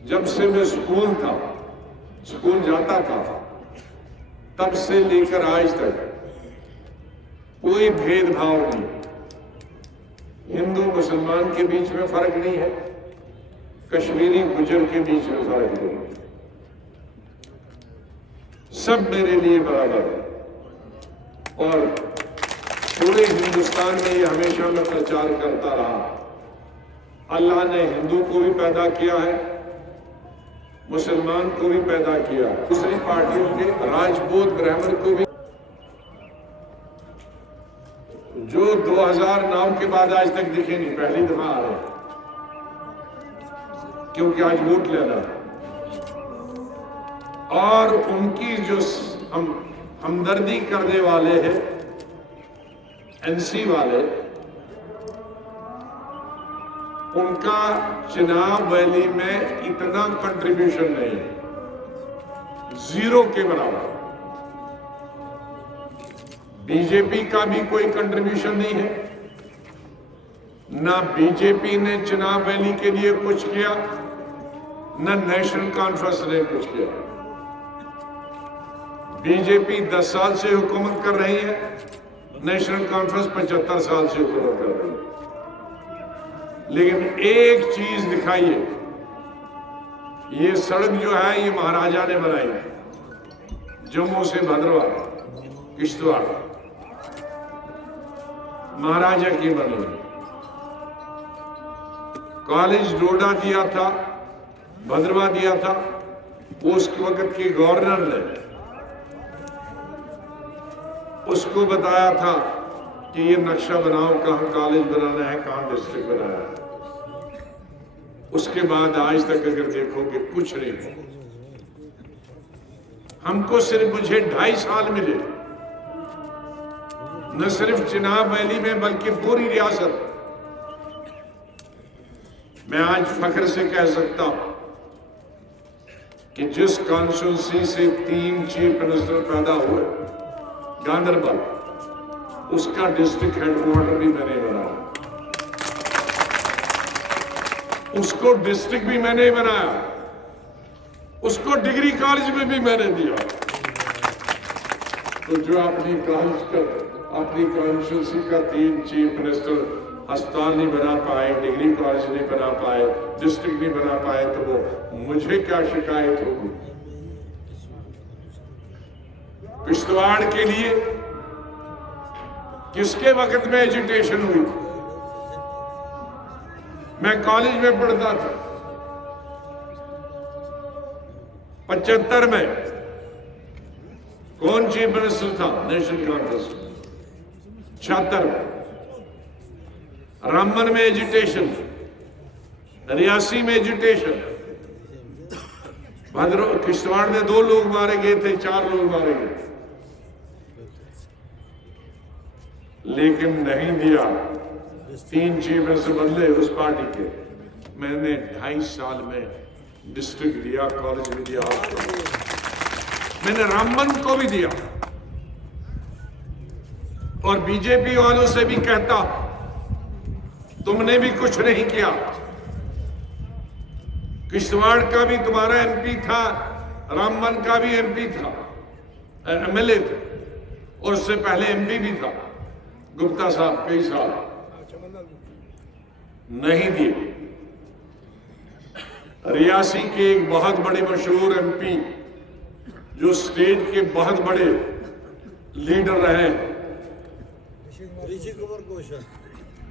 जब से मैं स्कूल जाता था, तब से लेकर आज तक कोई भेदभाव नहीं। हिंदू मुसलमान के बीच में फर्क नहीं है, कश्मीरी गुजर के बीच में फर्क नहीं है, सब मेरे लिए बराबर है। और पूरे हिंदुस्तान में ये हमेशा मैं प्रचार करता रहा, अल्लाह ने हिंदू को भी पैदा किया है, मुसलमान को भी पैदा किया, दूसरी पार्टियों के राजपूत ब्राह्मण को भी, जो 2009 के बाद आज तक दिखे नहीं, पहली दफा आ रहे हैं, क्योंकि आज वोट लेना है। और उनकी जो हमदर्दी करने वाले हैं, एनसी वाले, उनका चुनाव वैली में इतना कंट्रीब्यूशन नहीं है, जीरो के बराबर। बीजेपी का भी कोई कंट्रीब्यूशन नहीं है, ना बीजेपी ने चुनाव वैली के लिए कुछ किया, ना नेशनल कॉन्फ्रेंस ने कुछ किया। बीजेपी 10 साल से हुकूमत कर रही है, नेशनल कॉन्फ्रेंस 75 साल से हुकूमत कर रही है। लेकिन एक चीज दिखाइए, ये सड़क जो है ये महाराजा ने बनाई, जम्मू से भद्रवा किश्तवाड़, महाराजा की बनी। कॉलेज डोडा दिया था, भद्रवा दिया था, उस वक्त के गवर्नर ने उसको बताया था कि ये नक्शा बनाओ, कहां कॉलेज बनाना है, कहां डिस्ट्रिक्ट बनाना है। उसके बाद आज तक अगर देखोगे कुछ नहीं। हमको सिर्फ मुझे 2.5 साल मिले, न सिर्फ चुनाव वैली में बल्कि पूरी रियासत। मैं आज फख्र से कह सकता हूं कि जिस कॉन्स्टिट्यूंसी से 3 चीफ मिनिस्टर पैदा हुए, गांधरबल, उसका डिस्ट्रिक्ट हेडक्वार्टर भी मैंने बनाया, उसको डिस्ट्रिक्ट भी मैंने बनाया, उसको डिग्री कॉलेज में भी मैंने दिया। तो जो अपनी कॉन्स्टिट्यूंसी का 3 चीफ मिनिस्टर अस्पताल नहीं बना पाए, डिग्री कॉलेज नहीं बना पाए, डिस्ट्रिक्ट नहीं बना पाए, तो वो मुझे क्या शिकायत होगी? किश्तवाड़ के लिए किसके वक्त में एजुटेशन हुई? मैं कॉलेज में पढ़ता था 75 में। कौन चीफ मिनिस्टर था नेशनल कॉन्फ्रेंस? 76 में। रामबन में एजुटेशन, रियासी में एजुटेशन, किश्तवाड़ में 2 लोग मारे गए थे, 4 लोग मारे गए, लेकिन नहीं दिया। 3 चीफ मिनिस्टर बदले उस पार्टी के। मैंने 2.5 साल में डिस्ट्रिक्ट दिया, कॉलेज भी दिया, मैंने रामबन को भी दिया। और बीजेपी वालों से भी कहता, तुमने भी कुछ नहीं किया। किश्तवाड़ का भी तुम्हारा एमपी था, रामबन का भी एमपी था, एमएलए था, और उससे पहले एमपी भी था गुप्ता साहब, कई साल नहीं दिए। रियासी के एक बहुत बड़े मशहूर एमपी, जो स्टेट के बहुत बड़े लीडर रहे,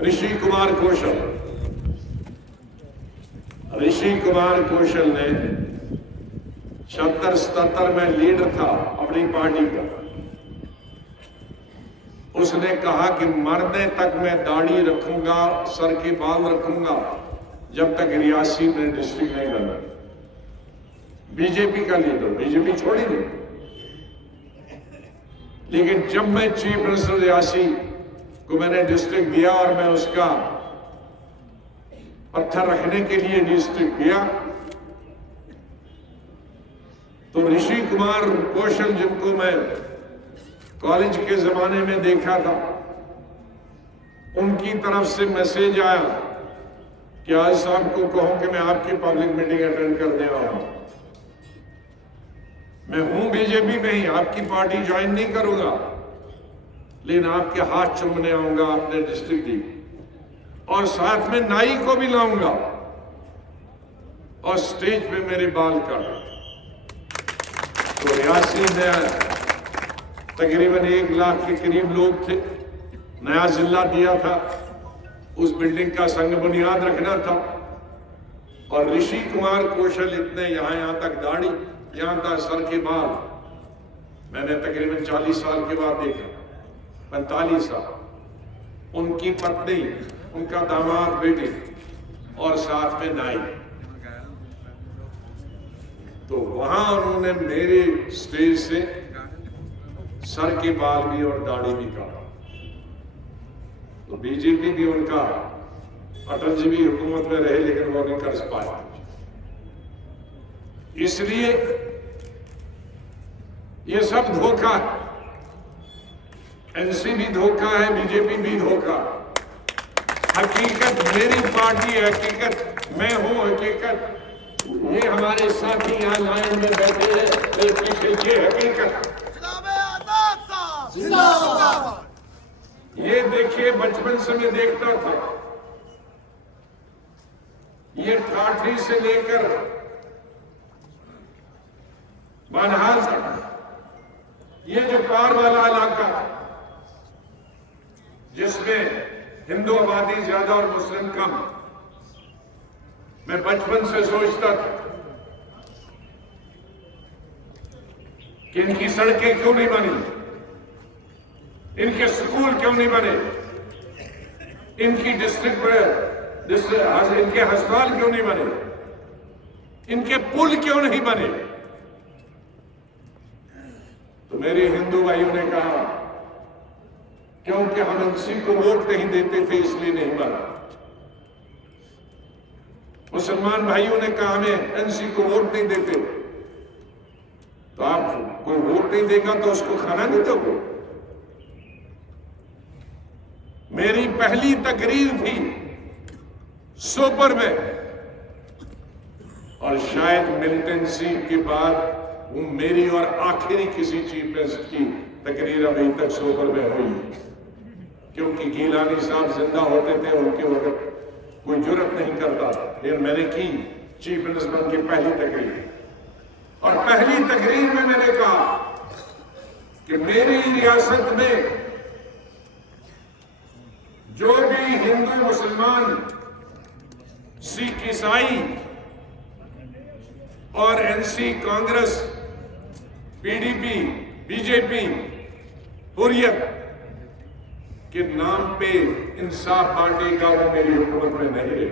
ऋषि कुमार कौशल ने 76-77 में लीडर था अपनी पार्टी का। उसने कहा कि मरने तक मैं दाढ़ी रखूंगा, सर के बाल रखूंगा, जब तक रियासी में डिस्ट्रिक्ट नहीं बना। बीजेपी का लीडर, बीजेपी छोड़ी नहीं। लेकिन जब मैं चीफ मिनिस्टर रियासी को मैंने डिस्ट्रिक्ट दिया और मैं उसका पत्थर रखने के लिए डिस्ट्रिक्ट दिया, तो ऋषि कुमार कौशल, जिनको मैं कॉलेज के जमाने में देखा था, उनकी तरफ से मैसेज आया कि आज साहब को कहूं कि मैं आपकी पब्लिक मीटिंग अटेंड करने आया हूं। मैं हूं बीजेपी में ही, आपकी पार्टी ज्वाइन नहीं करूंगा, लेकिन आपके हाथ चूमने आऊंगा अपने डिस्ट्रिक्ट की, और साथ में नाई को भी लाऊंगा और स्टेज पे मेरे बाल काट। तो रियासी में तकरीबन 1 लाख के करीब लोग थे, नया जिला दिया था, उस बिल्डिंग का संग बुनियाद रखना था, और ऋषि कुमार कौशल इतने यहां तक दाढ़ी, यहां तक सर के बाल मैंने तकरीबन 40 साल के बाद देखा, 45 साल। उनकी पत्नी, उनका दामाद बेटी और साथ में नाई। तो वहां उन्होंने मेरे स्टेज से सर के बाल भी और दाढ़ी भी काटा। तो बीजेपी भी उनका, अटल जी भी हुकूमत में रहे लेकिन वो नहीं कर पाया। इसलिए ये सब धोखा है, एनसी भी धोखा है, बीजेपी भी धोखा। हकीकत मेरी पार्टी है, हकीकत मैं हूं, हकीकत ये हमारे साथी यहाँ लाइन में बैठे हैं, ये हकीकत। ये देखिए, बचपन से मैं देखता था, ये ठाठरी से लेकर बनहाल तक ये जो पार वाला इलाका था, जिसमें हिंदू आबादी ज्यादा और मुस्लिम कम, मैं बचपन से सोचता था कि इनकी सड़कें क्यों नहीं बनी, इनके स्कूल क्यों नहीं बने, इनकी इनके अस्पताल क्यों नहीं बने, इनके पुल क्यों नहीं बने। तो मेरे हिंदू भाइयों ने कहा क्योंकि हम एनसी को वोट नहीं देते थे इसलिए नहीं बना। मुसलमान भाइयों ने कहा हमें एनसी को वोट नहीं देते। तो आप कोई वोट नहीं देगा तो उसको खाना नहीं दोगे। मेरी पहली तकरीर थी सोपर में, और शायद मिलिटेंसी के बाद वो मेरी और आखिरी किसी चीफ मिनिस्टर की तकरीर अभी तक सोपर में हुई, क्योंकि गीलानी साहब जिंदा होते थे उनके वक्त कोई जुर्रत नहीं करता, लेकिन मैंने की चीफ मिनिस्टर की पहली तकरीर। और पहली तकरीर में मैंने कहा कि मेरी रियासत में जो भी हिंदू, मुसलमान, सिख, ईसाई और NC, Congress, PDP, BJP, Hurriyat के नाम पे इंसाफ बांटेगा, वो मेरी हुकूमत में नहीं रहे।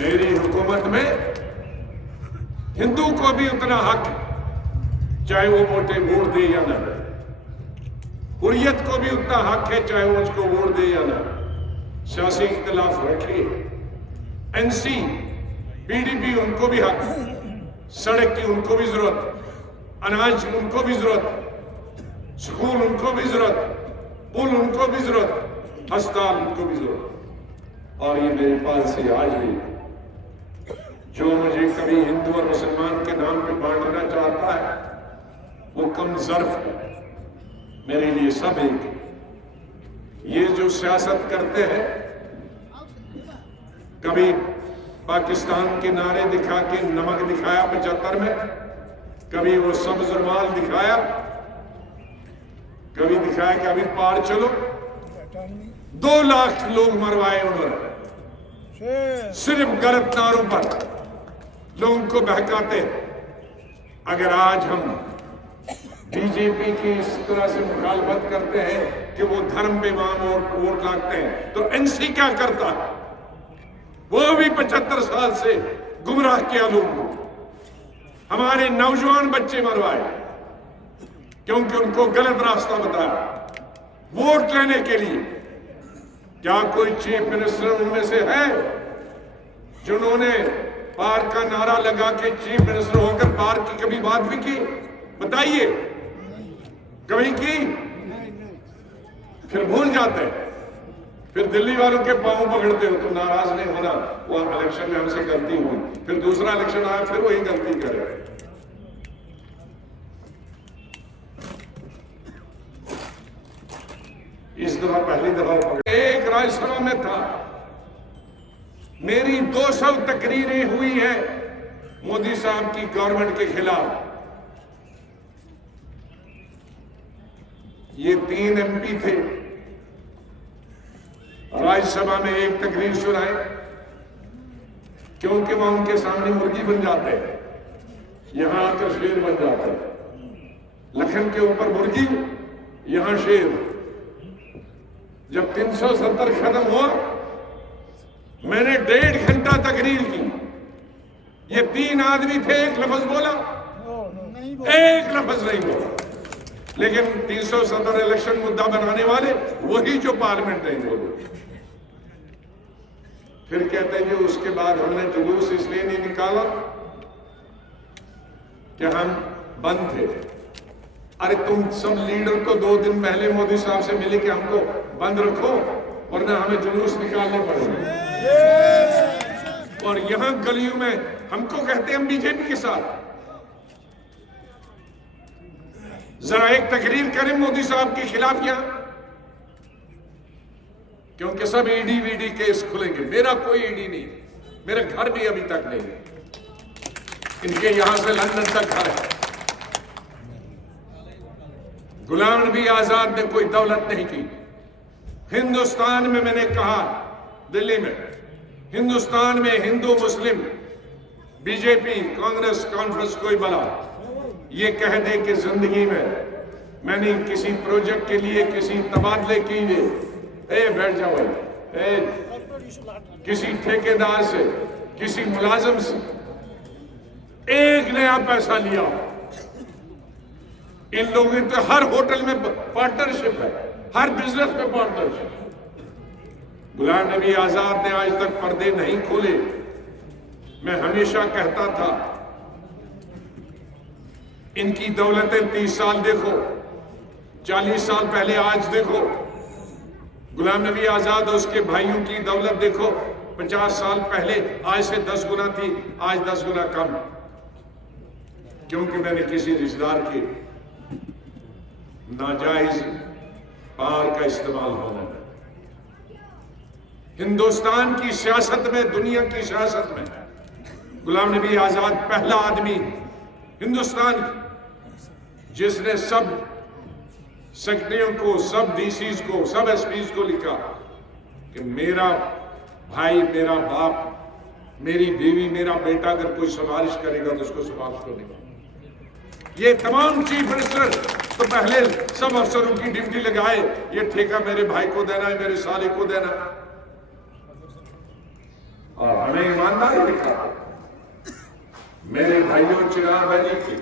मेरी हुकूमत में हिंदू को भी उतना हक, चाहे वो वोटे वोट दे या ना दे। हुर्रियत को भी उतना हक है, चाहे वो उसको वोट दे या ना। सियासी इख्तिलाफ रखे, एनसी, पीडीपी, उनको भी हक, सड़क की उनको भी जरूरत, अनाज उनको भी जरूरत, स्कूल उनको भी जरूरत, पुल उनको भी जरूरत, अस्पताल उनको भी जरूरत। और ये मेरे पास से आज भी जो मुझे कभी हिंदू और मुसलमान के नाम पे बांटना चाहता है वो कम ज़र्फ है, मेरे लिए सब एक है। ये जो सियासत करते हैं, कभी पाकिस्तान के नारे दिखा के नमक दिखाया 75 में, कभी वो सब्ज रुमाल दिखाया, कभी दिखाया कि अभी पार चलो। 2 लाख लोग मरवाए उन्होंने सिर्फ गलत नारों पर, लोगों को बहकाते। अगर आज हम बीजेपी की इस तरह से मुखालफत करते हैं कि वो धर्म पे वोट लागते हैं, तो एनसी क्या करता है? वो भी 75 साल से गुमराह किया लोगों को, हमारे नौजवान बच्चे मरवाए क्योंकि उनको गलत रास्ता बताया वोट लेने के लिए। क्या कोई चीफ मिनिस्टर उनमें से है जिन्होंने पार का नारा लगा के चीफ मिनिस्टर होकर पार की कभी बात भी की? बताइए, कभी की? फिर भूल जाते हैं। फिर दिल्ली वालों के पांव पकड़ते हो, तुम नाराज नहीं होना, वो इलेक्शन में हमसे गलती हुई, फिर दूसरा इलेक्शन आया फिर वही गलती करे। इस दफा पहली दफा पकड़े। एक राज्यसभा में था, मेरी 200 तकरीरें हुई हैं मोदी साहब की गवर्नमेंट के खिलाफ। ये 3 MP थे, राज्यसभा में एक तकरीर सुनाए, क्योंकि वह उनके सामने मुर्गी बन जाते हैं, यहां आकर शेर बन जाते हैं। लखन के ऊपर मुर्गी, यहां शेर। जब 370 खत्म हुआ, मैंने 1.5 घंटा तकरीर की। ये 3 आदमी थे, एक लफ्ज बोला, एक लफ्ज नहीं बोला। लेकिन 370 इलेक्शन मुद्दा बनाने वाले वही जो पार्लियामेंट नहीं बोले। फिर कहते हैं कि उसके बाद हमने जुलूस इसलिए नहीं निकाला कि हम बंद थे। अरे तुम सब लीडर तो 2 दिन पहले मोदी साहब से मिले कि हमको बंद रखो वरना हमें जुलूस निकालने पड़ेंगे, और यहां गलियों में हमको कहते हैं हम बीजेपी के साथ। जरा एक तकरीर करें मोदी साहब के खिलाफ यहां, क्योंकि सब ईडी वीडी केस खुलेंगे। मेरा कोई ईडी नहीं, मेरा घर भी अभी तक नहीं है, इनके यहां से लंदन तक घर है। गुलाम नबी आजाद ने कोई दौलत नहीं की। हिंदुस्तान में मैंने कहा, दिल्ली में, हिंदुस्तान में हिंदू मुस्लिम बीजेपी कांग्रेस कॉन्फ्रेंस कोई बला ये कह दे कि जिंदगी में मैंने किसी प्रोजेक्ट के लिए किसी तबादले के लिए बैठ जाओ किसी ठेकेदार से किसी मुलाजिम से एक नया पैसा लिया। इन लोगों तो हर होटल में पार्टनरशिप है, हर बिजनेस में पार्टनरशिप। गुलाम नबी आजाद ने आज तक पर्दे नहीं खोले। मैं हमेशा कहता था इनकी दौलतें 30 साल देखो, 40 साल पहले आज देखो। गुलाम नबी आजाद और उसके भाइयों की दौलत देखो, 50 साल पहले आज से 10 गुना थी, आज 10 गुना कम। क्योंकि मैंने किसी रिश्तेदार के नाजायज पावर का इस्तेमाल होने में। हिंदुस्तान की सियासत में, दुनिया की सियासत में गुलाम नबी आजाद पहला आदमी हिंदुस्तान जिसने सब सेक्रेटरियों को, सब डीसीज को, सब एसपीज को लिखा कि मेरा भाई, मेरा बाप, मेरी बीवी, मेरा बेटा अगर कोई सिफारिश करेगा तो उसको सिफारिश करेगा। ये तमाम चीफ मिनिस्टर तो पहले सब अफसरों की ड्यूटी लगाए, ये ठेका मेरे भाई को देना है, मेरे साले को देना, और हमें ईमानदारी दिखा। मेरे भाइयों चिराग वैली की